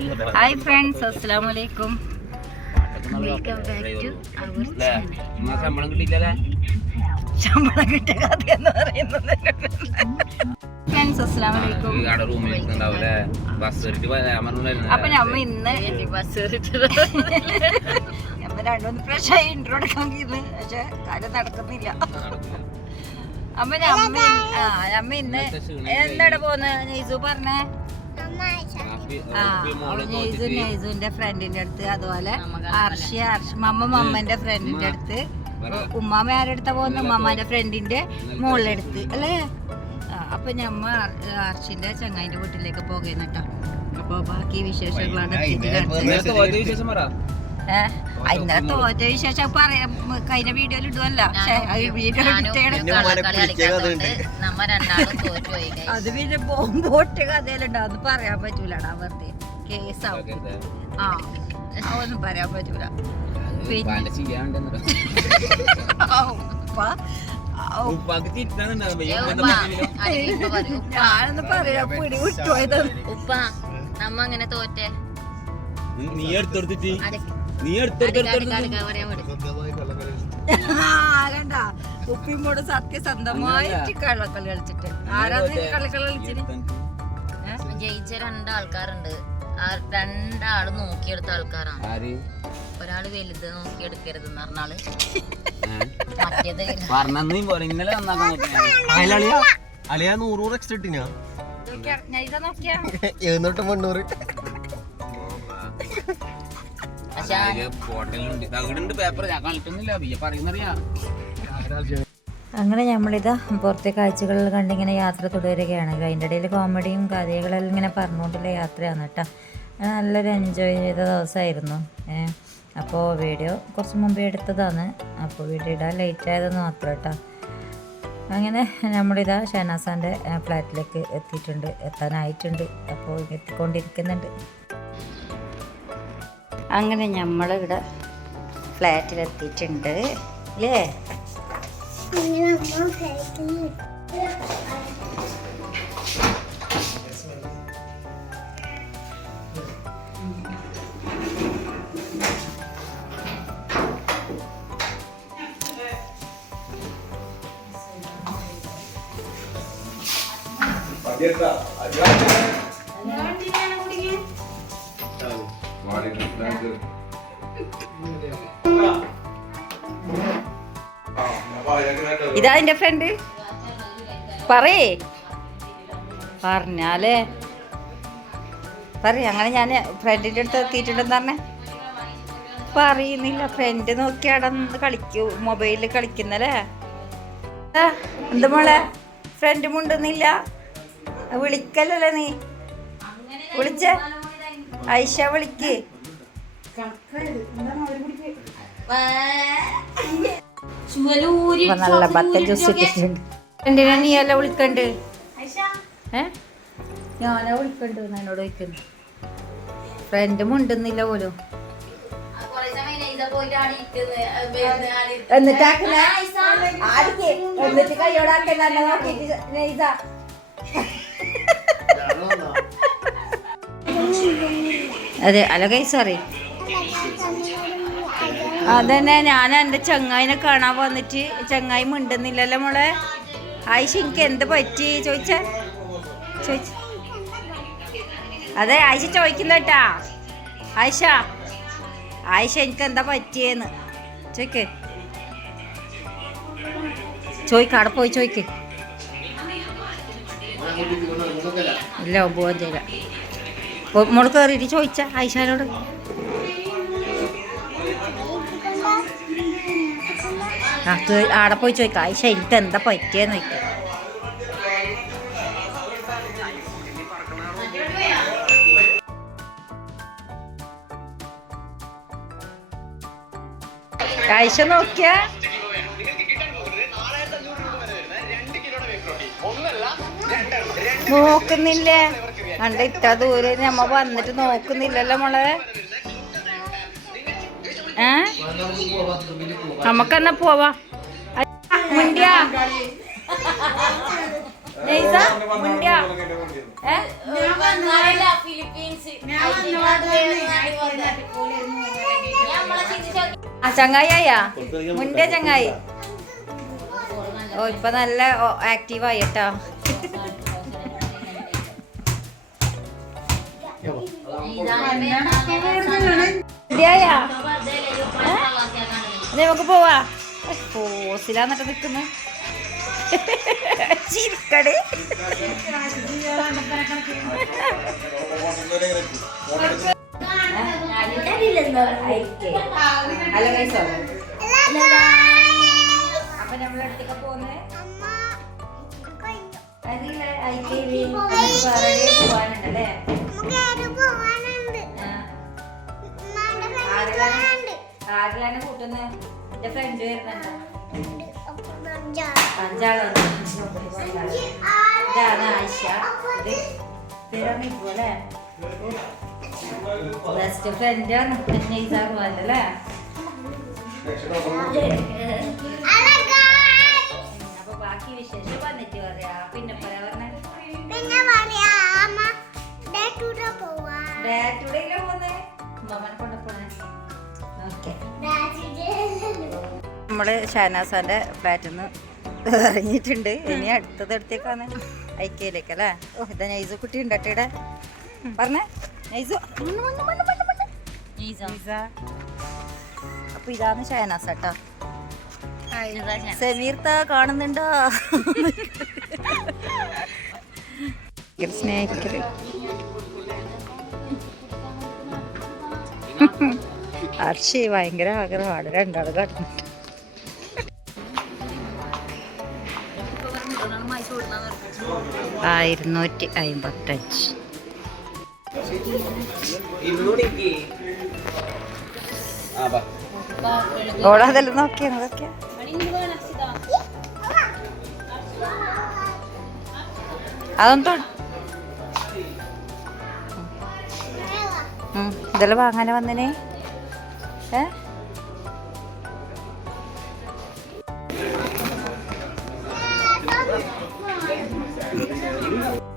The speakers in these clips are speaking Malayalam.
ഹായ് ഫ്രണ്ട്സ്, അസ്സലാമു അലൈക്കും. Welcome back to our channel. ശമ്പളം കിട്ടിയ കഥ എന്ന് പറയുന്നത് ഫ്രണ്ട്സ്, അസ്സലാമു അലൈക്കും. അപ്പൊ നമ്മ ഇന്ന് നമ്മ രണ്ടുമൂന്ന് പ്രാവശ്യമായി ഇൻട്രോ എടുക്കാൻ തീർന്ന്, പക്ഷെ കാര്യം നടക്കുന്നില്ല. അപ്പൊ നമ്മ ഇന്ന് എന്താണ് പോകുന്നത് നെയ്സു പറഞ്ഞേ? നെയ്സുന്റെ ഫ്രണ്ടിന്റെ അടുത്ത്, അതുപോലെ മമ്മന്റെ ഫ്രണ്ടിന്റെ അടുത്ത്, ഉമ്മാമ ആരെടുത്താ പോകുന്ന ഉമ്മാമാന്റെ ഫ്രണ്ടിന്റെ മുകളിലെടുത്ത് അല്ലേ. അപ്പൊ ഞമ്മ അർഷിന്റെ ചങ്ങായിന്റെ വീട്ടിലേക്ക് പോകുന്നു കേട്ടോ. അപ്പൊ ബാക്കി വിശേഷങ്ങളാണ് ഇന്നലെ തോറ്റ വിശേഷം പറയാം. കഴിഞ്ഞ വീഡിയോയിൽ ഇടുവല്ല, അത് പിന്നെ ബോട്ട് കഥയിലുണ്ടാവും, പറയാൻ പറ്റൂലടാ, വെറുതെ കേസാവും. ഒന്നും പറയാൻ പറ്റൂല. ഞാനൊന്ന് പറയാ പിടി വിട്ടുപോയത്. ഉപ്പ നമ്മ അങ്ങനെ തോറ്റേ കണ്ട ഉപ്പിമോട് സത്യസന്ധമായിട്ട് കള്ളക്കളി കളിച്ചിട്ട്. ആരാധന കള്ളക്കളി കളിച്ചിട്ട് ജയിച്ച രണ്ടാൾക്കാരുണ്ട്. ആ രണ്ടാള് നോക്കിയെടുത്ത ആൾക്കാരാണ്. ഒരാള് വലുത് നോക്കിയെടുക്കരുത് എന്ന് പറഞ്ഞാള് മറ്റേത് അളിയാ 100 എക്സ്ട്രാ ഇട്ടിനാ നോക്കിയാ 700. അങ്ങനെ നമ്മളിതാ പുറത്തെ കാഴ്ചകളിൽ കണ്ടിങ്ങനെ യാത്ര തുടരുകയാണ്. അതിൻ്റെ ഇടയിൽ കോമഡിയും കഥകളെല്ലാം ഇങ്ങനെ പറഞ്ഞുകൊണ്ടുള്ള യാത്രയാണ് കേട്ടോ. നല്ലൊരു എൻജോയ് ചെയ്ത ദിവസമായിരുന്നു. അപ്പോൾ വീഡിയോ കുറച്ച് മുമ്പേ എടുത്തതാണ്. അപ്പോൾ വീഡിയോ ഇടാൻ ലേറ്റ് ആയതെന്ന് മാത്രം കേട്ടോ. അങ്ങനെ നമ്മളിതാ ഷഹനാസാൻ്റെ ഫ്ലാറ്റിലേക്ക് എത്താനായിട്ടുണ്ട്. അപ്പോൾ എത്തിക്കൊണ്ടിരിക്കുന്നുണ്ട്. അങ്ങനെ നമ്മളിവിടെ ഫ്ലാറ്റിലെത്തിയിട്ടുണ്ട് അല്ലേ. ഇതാ എന്റെ ഫ്രണ്ട്. പറയേ പറഞ്ഞാലേ അങ്ങനെ ഞാൻ ഫ്രണ്ടിന്റെ അടുത്ത് എത്തിയിട്ടുണ്ടെന്ന് പറഞ്ഞേ പറയുന്നില്ല. ഫ്രണ്ട് നോക്കി അടന്ന് കളിക്കൂ, മൊബൈലിൽ കളിക്കുന്നല്ലേ. എന്താ മോളെ ഫ്രണ്ട് മുണ്ടുന്നില്ല? വിളിക്കല്ലേ നീ? വിളിച്ചേ ഐഷ വിളിക്ക്. നല്ല ബത്തൻ ജ്യൂസ് ഇട്ടിട്ടുണ്ട്. ഫ്രണ്ടിനെ നീ അല്ല വിളിക്കണ്ട്? ഞാനാ വിളിക്കണ്ട് എന്നോട് ചോദിക്കുന്നു. ഫ്രണ്ട് മുണ്ടുന്നില്ല പോലും. എന്നിട്ട് കയ്യോടാക്കല്ല നോക്കിട്ട് നെയ്സ. അതെ അല്ല കൈ സോറി. അതന്നെ ഞാൻ എൻ്റെ ചങ്ങായിനെ കാണാൻ വന്നിട്ട് ചങ്ങായി മിണ്ടുന്നില്ലല്ലോ മോളെ. ആയിഷ എനിക്ക് എന്ത് പറ്റി ചോദിച്ച. അതെ ആയിഷ ചോദിക്കുന്ന കേട്ടാ. ആയിഷ എനിക്ക് എന്താ പറ്റിയെന്ന് ചോദിക്ക. അവിടെ പോയി ചോദിക്ക്. ഇല്ല പോവാൻ ചെയ്യില്ല. മോള് കയറിയിട്ട് ചോദിച്ച ആയിഷാനോട്. ആടെ പോയി ചോദിക്കാം ആയിഷ എനിക്ക് എന്താ പറ്റിയെന്ന് ചോദിക്കാം. ആയിഷ നോക്കിയാ നോക്കുന്നില്ലേ? കണ്ട ഇത്ര ദൂരെ നമ്മ വന്നിട്ട് നോക്കുന്നില്ലല്ലോ മോളെ. നമുക്കെന്നാ പോവാ. മുണ്ടിയാ ആ ചങ്ങായിയാ മുണ്ടേ ചങ്ങായി. ഓ ഇപ്പൊ നല്ല ആക്റ്റീവായി കേട്ടോ. നമുക്ക് പോവാ. പോസിലാന്നിട്ട് നിക്കുന്നു ചിരിക്കട്. അപ്പൊ നമ്മളടുത്തൊക്കെ പോന്നേ പോവാനുണ്ടല്ലേ. ആരിലാണ് കൂട്ടുന്നത്? എന്റെ ഫ്രണ്ട് വരുന്നുണ്ടോ? 5 ആളുണ്ട്. ഇതാണ് ആയിഷ. പോലെ ബെസ്റ്റ് ഫ്രണ്ടാണ് അല്ലേ. അപ്പൊ ബാക്കി വിശേഷം വന്നിട്ട് പറയാ. പിന്നെ പറഞ്ഞ ഡേറ്റൂടെ പോന്നേ ഉമ്മനെ കൊണ്ട് പോണേ. ഓക്കെ നമ്മള് ഷാനാസാന്റെ ഫ്ലാറ്റിൽ നിന്ന് ഇറങ്ങിയിട്ടുണ്ട്. ഇനി അടുത്തത് എടുത്തേക്കാണ് ഐക്കയിലേക്ക് അല്ലേ. ഓ ഇതാ നൈസു കുട്ടി ഉണ്ടട്ടെ ഇവിടെ. പറഞ്ഞേ നൈസു. അപ്പൊ ഇതാണ് ഷാനാസ് കേട്ടോ. സമീർത്ത കാണുന്നുണ്ടോ? സ്നേഹിക്കല് അർഷി ഭയങ്കര ആഗ്രഹമാണ്. 2 ആള് കാണുന്നുണ്ട്. $255. ഓളതെല്ലാം നോക്കിയാണ് അതൊക്കെ. അതൊന്നും ഇതെല്ലാം വാങ്ങാൻ വന്നിനെ.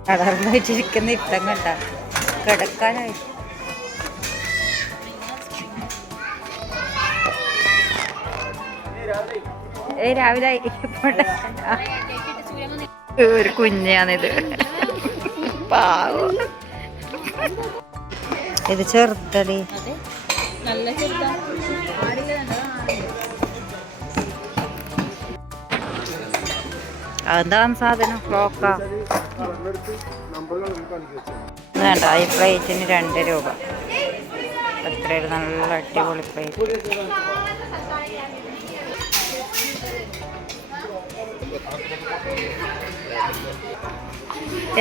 കടർന്ന് വെച്ചിരിക്കുന്ന ഇട്ടം കണ്ട കിടക്കാനായി. രാവിലെ ഒരു കുഞ്ഞാണിത്. പാവം. ഇത് ചെറുതടി. അതെന്താണ് സാധനം? ഫ്ലോക്കാ വേണ്ട. ഈ പ്ലേറ്റിന് 2 രൂപ. എത്രയൊരു നല്ല അടിപൊളി പ്ലേറ്റ്.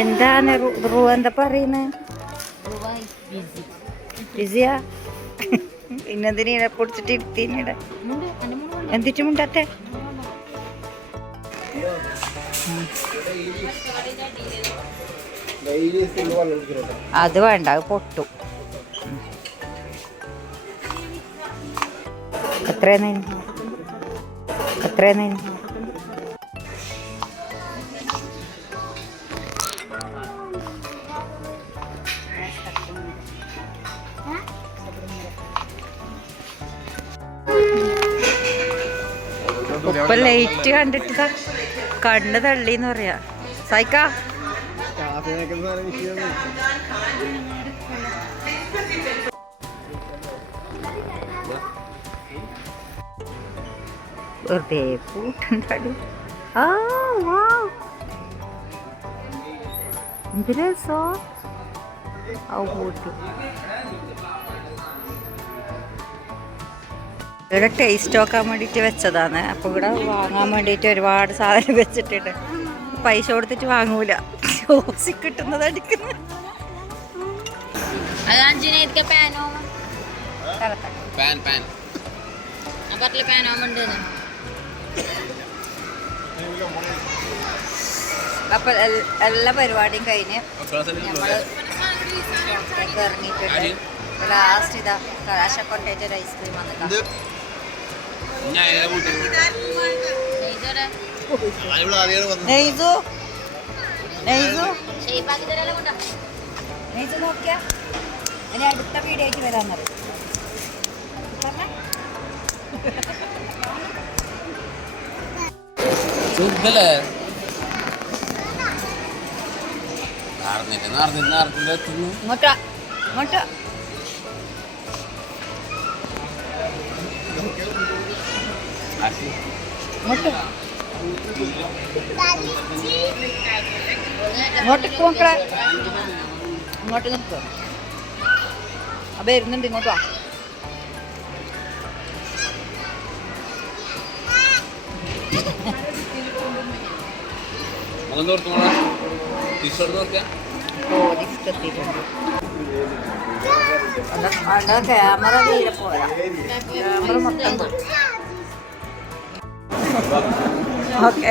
എന്താണ് എന്താ പറയുന്നത്? ബിസിയാ? പിന്നെന്തിനെ പൊടിച്ചിട്ട് ഇരുത്തിനിടെ എന്തിട്ടും മുണ്ടത്തെ. അത് വേണ്ട, അത് പൊട്ടും. എത്രയാണ്? ഇപ്പൊ ലൈറ്റ് കണ്ടിട്ട് കണ്ണ് തള്ളിന്ന് പറയാ. സൈക്ക വെറുതെ കൂട്ടുണ്ടാടി. എന്ത് രസോ ആ കൂട്ട്. ഇവിടെ ടേസ്റ്റ് നോക്കാൻ വേണ്ടിയിട്ട് വെച്ചതാണ്. അപ്പോൾ ഇവിടെ വാങ്ങാൻ വേണ്ടിയിട്ട് ഒരുപാട് സാധനം വെച്ചിട്ടുണ്ട്. പൈസ കൊടുത്തിട്ട് വാങ്ങൂല, ഓസി കിട്ടുന്നത് അടിക്കുന്നത്. അപ്പൊ എല്ലാ പരിപാടിയും കഴിഞ്ഞ് നമ്മള് ഇറങ്ങിയിട്ടുണ്ട്. ലാസ്റ്റ് ഇതാ കലാശ കൊണ്ടേറ്റ് ഒരു ഐസ്ക്രീം വന്നിട്ടാ. നെയ്സു നൈസു ഷേപ്പാക്കി തരാലോ കൊണ്ടാ. നൈസു നോക്കിയാ ഇനി അടുത്ത വീഡിയോ ആയിട്ട് വരാൻ പറയും സുഖല്ലേ നടന്നിട്ട് ഇങ്ങോട്ടാ ഇങ്ങോട്ടാ ഇങ്ങോട്ട് ഇങ്ങോട്ട് നോക്കടാ ഇങ്ങോട്ട് നിൽക്കുക അപ്പൊ വരുന്നുണ്ട് ഇങ്ങോട്ട് വാ ഓ ലിഫ്റ്റ് എത്തിയിട്ടുണ്ട് ക്യാമറ തീരെ പോരാ ക്യാമറ മൊത്തം പോയി ഓക്കെ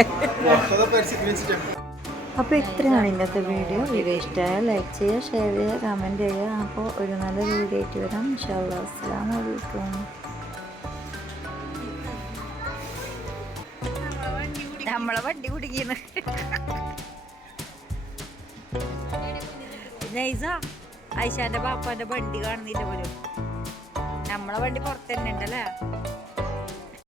അപ്പോൾ ഇത്രയാണ് ഇന്നത്തെ വീഡിയോ ഇഷ്ടമായാൽ ലൈക്ക് ചെയ്യുക ഷെയർ ചെയ്യുക കമൻറ്റ് ചെയ്യുക അപ്പോൾ ഒരു നല്ല വീഡിയോ ആയിട്ട് വരാം ഇൻഷാ അല്ലാഹ് അസ്സലാമു അലൈക്കും നമ്മളെ വണ്ടി കുടുങ്ങിയെന്ന് നൈസ ഐഷാന്റെ ബാപ്പാന്റെ വണ്ടി കാണുന്നില്ല പോലും നമ്മളെ വണ്ടി പുറത്ത് തന്നെ ഉണ്ടല്ലേ